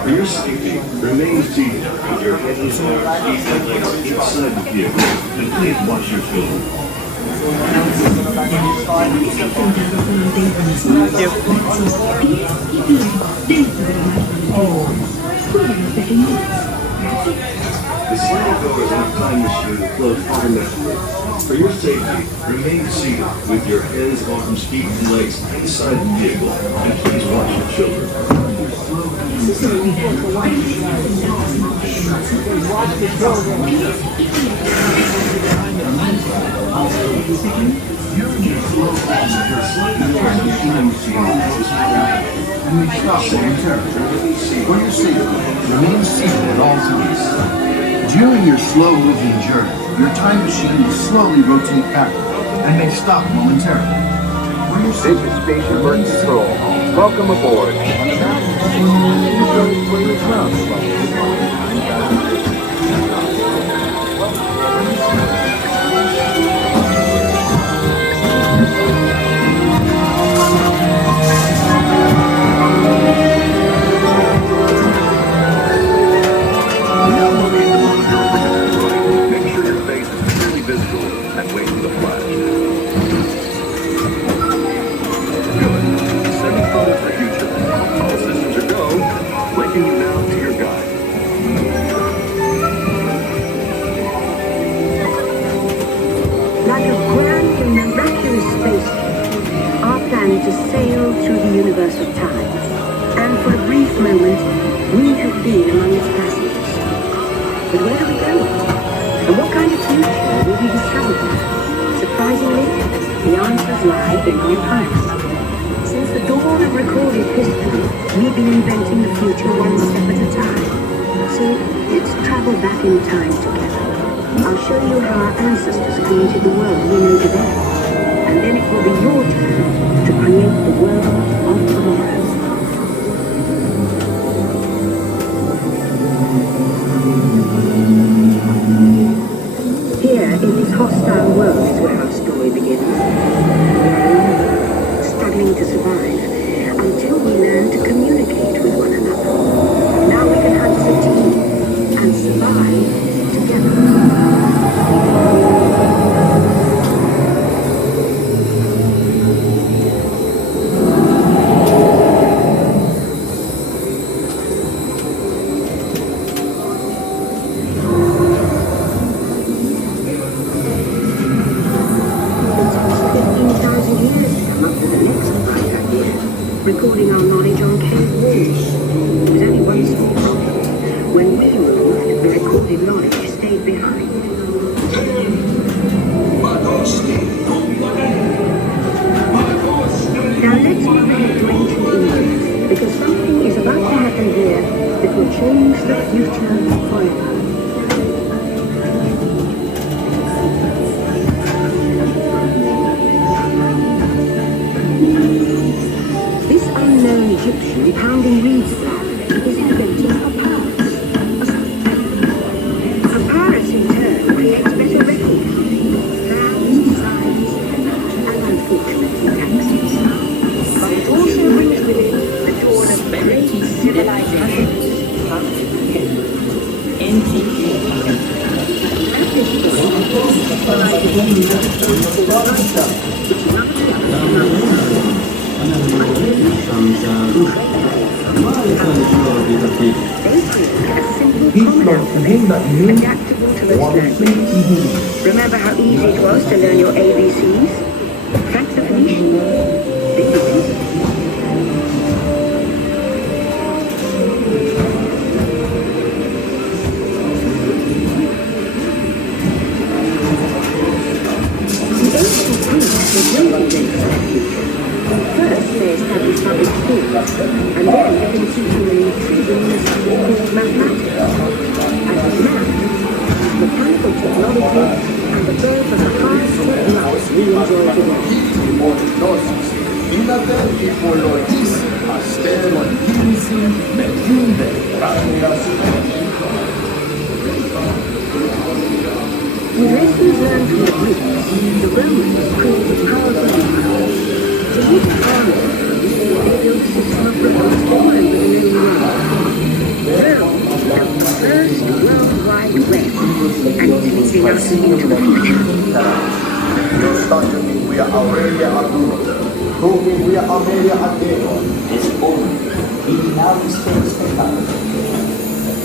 For your safety, remain seated with your headless arms inside the vehicle, and please watch your children. The sliding doors in the time machine close automatically. For your safety, remain seated with your hands, arms, feet, and legs inside the vehicle, and please watch your children. For your safety, remain seated at all times. During your slow-moving journey, your time machine will slowly rotate backward and may stop momentarily. This is Spaceship Earth Control. Welcome aboard. Make sure your face is clearly visible and wait for the flash. Good. Sending photo for future. All systems are go. Linking you now to your guide. Like a grand and miraculous spaceship, our planet has sailed through the universe of time. And for a brief moment, we have been among its passengers. But where are we going? And what kind of future will we discover there? Surprisingly, the answers lie in our past. Since the dawn of recorded history, we've been inventing the future one step at a time. So, let's travel back in time together. I'll show you how our ancestors created the world we know today. And then it will be your turn to create the world of tomorrow. Here, in this hostile world, is where our story begins. Struggling to survive, until we learn to communicate with one another. Now we can hunt as a team, and survive together. Recording our knowledge on cave walls. There was only one small problem. When we moved, the recorded knowledge stayed behind. Now let's move to ancient Egypt, because something is about to happen here that will change the future forever. Egyptian pounding reeds flat is inventing papyrus. Papyrus in turn creates better records, plans, signs, and unfortunately taxes. But it also brings with it the dawn of great civilizations. Adaptable to most languages. Remember how easy it was to learn your ABCs? That's the Phoenician. This is easy. The ancient Greeks were waiting then for that future. First, they established public schools, and then they can teach you an intriguing Polotis, Astero Insim, Medinde, Ramias. With lessons learned from the Greeks, the Romans created powerful empires. To hit armies, they built a system of roads all over the known world. Rome built the first worldwide web, anticipating us into the future. We are Aurelia Aguda, proving we are Aurelia Adeo, is only in outer space technology.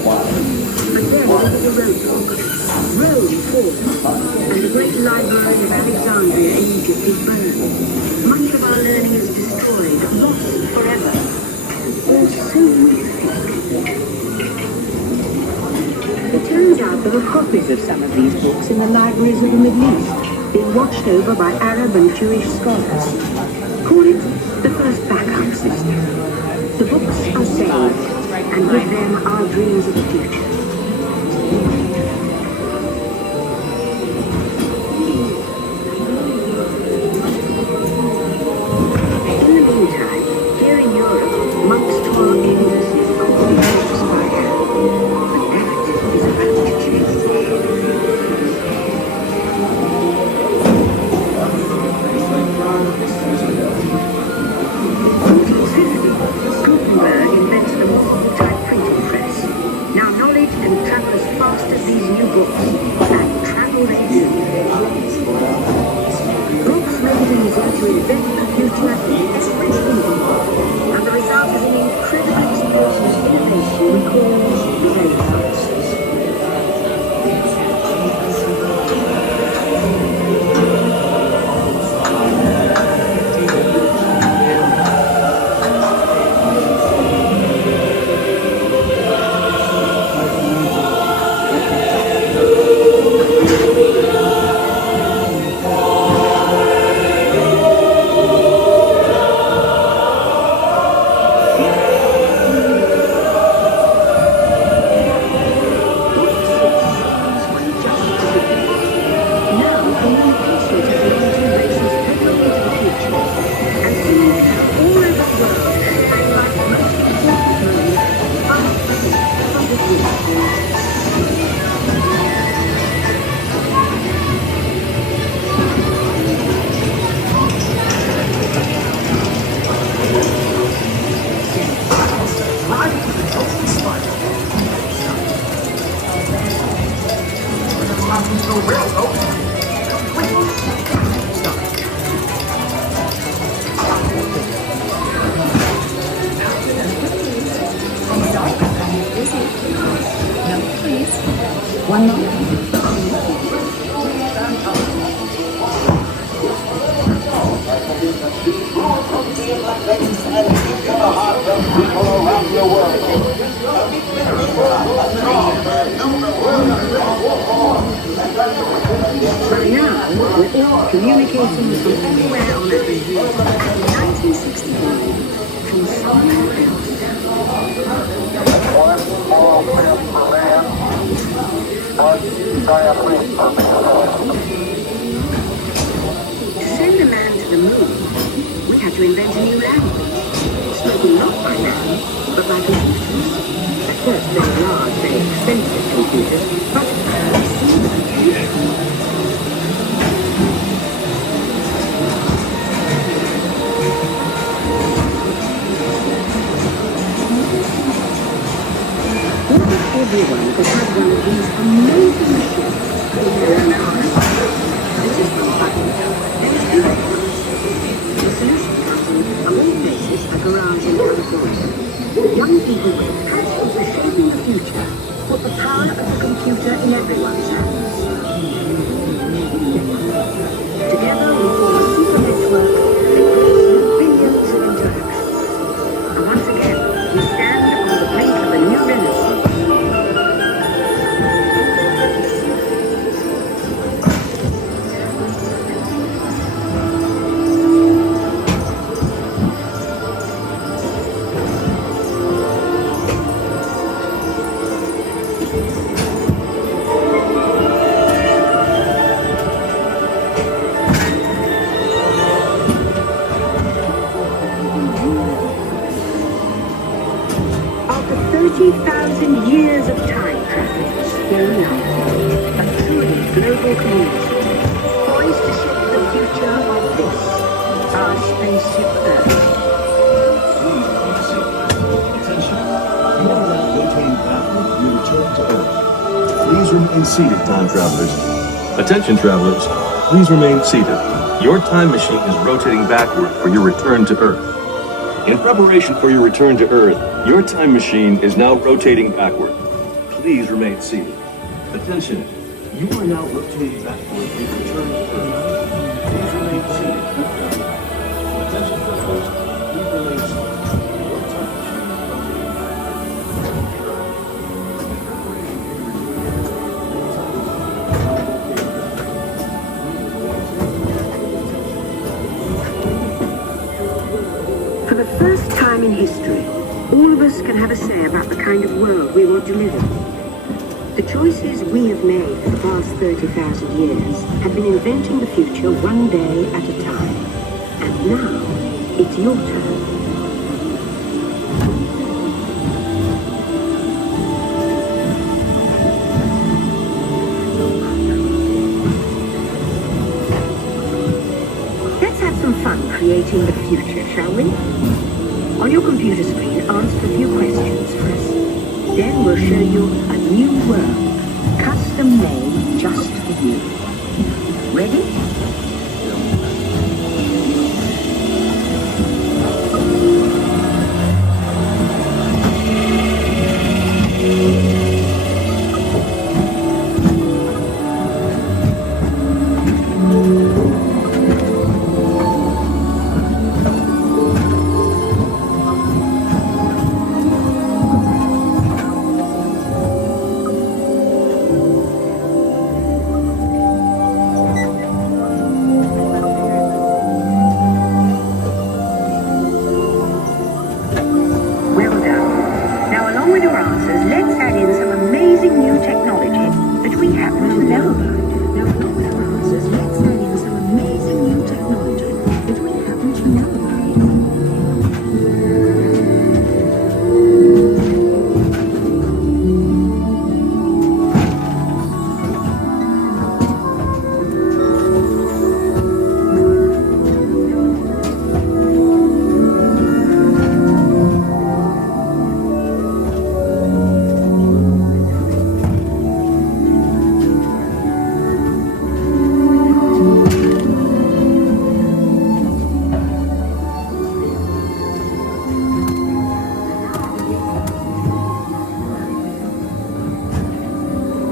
Why? But then there was a roadblock. Rome falls, and the great library of Alexandria in Egypt is burned. Much of our learning is destroyed, lost forever. Or so we think. It turns out there are copies of some of these books in the libraries of the Middle East, being watched over by Arab and Jewish scholars. Call it the first backup system. The books are saved, and with them our dreams of the future. In the meantime, here in Europe, monks toil endlessly for completions by hand. But that is about to change. Gutenberg invents the multi-type printing press. Now knowledge can travel as fast as these new books, and travel they do. Books make it easier to invent the future every single, and the result is an incredible explosion of innovation we call the Renaissance. One more. But now, we're all communicating from everywhere on Earth. And in 1969, from somewhere else. One small step for man, one giant leap for mankind. To send a man to the moon, we had to invent a new language, spoken not by man, but by computers. At first, very large, very expensive computers, but we see the potential. What if everyone could have one of these amazing machines in their own house? This is the button. Let's do it. The solution comes in, of all places, a garage in California. Young people with a passion for shaping the future put the power of the computer in everyone's hands. Together we form a super network with billions of interactions. And once again, we stand on the brink of a new renaissance. After 30,000 years of time travel, here we are, a truly global community, poised to shape the future of this, our spaceship Earth. Attention. You are now rotating backward for your return to Earth. Please remain seated, time travelers. Attention, travelers. Please remain seated. Your time machine is rotating backward for your return to Earth. In preparation for your return to Earth, your time machine is now rotating backward. Please remain seated. Attention. You are now rotating backward for your return to Earth. Please remain seated. Attention, travelers. Please remain seated. Your time machine is rotating For the first time in history, all of us can have a say about the kind of world we want to live in. The choices we have made for the past 30,000 years have been inventing the future one day at a time. And now, it's your turn. Let's have some fun creating the future, shall we? On your computer screen, answer a few questions first. Then we'll show you a new world, custom made just for you. Ready?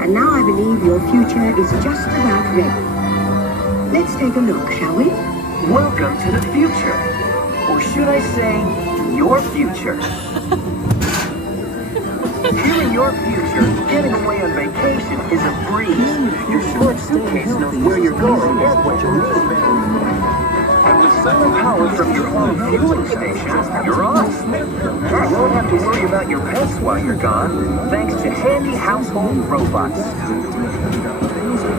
And now I believe your future is just about ready. Let's take a look, shall we? Welcome to the future. Or should I say, your future. Here in your future, getting away on vacation is a breeze. Your smart suitcase knows where you're going and what you need. And with solar power from your home fueling station, you're off. You won't have to worry about your pets while you're gone, thanks to handy household robots.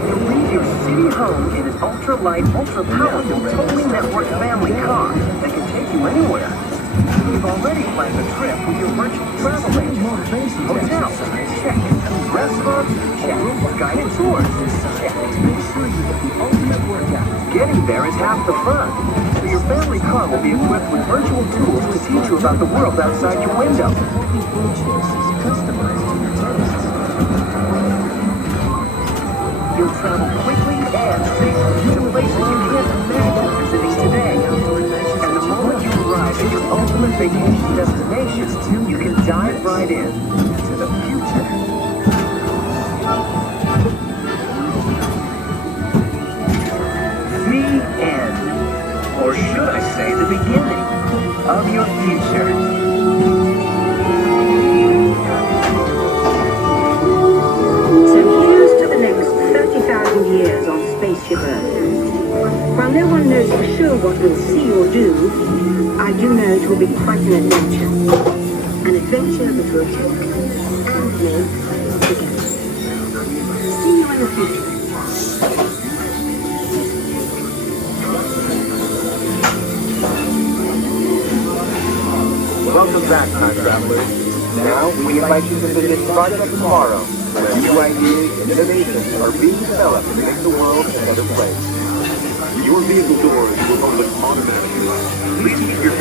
You'll leave your city home in an ultra-light, ultra-powerful, totally networked family car that can take you anywhere. You've already planned a trip with your virtual travel agent. Hotels, check. Restaurants, check. Guided tours, check. Getting there is half the fun. So your family car will be equipped with virtual tools to teach you about the world outside your window. You'll travel quickly and safely to places you can't imagine visiting today. And the moment you arrive at your ultimate vacation destination, you can dive right in to the future. The end. Or should I say the beginning of your future. So here's to the next 30,000 years on Spaceship Earth. While no one knows for sure what we'll see or do, I do know it will be quite an adventure. An adventure that will take you and me together. See you in the future. Welcome back, time travelers. Now, we invite you to visit Project Tomorrow, where new ideas and innovations are being developed to make the world a better place. Your vehicle doors will open automatically. Please keep your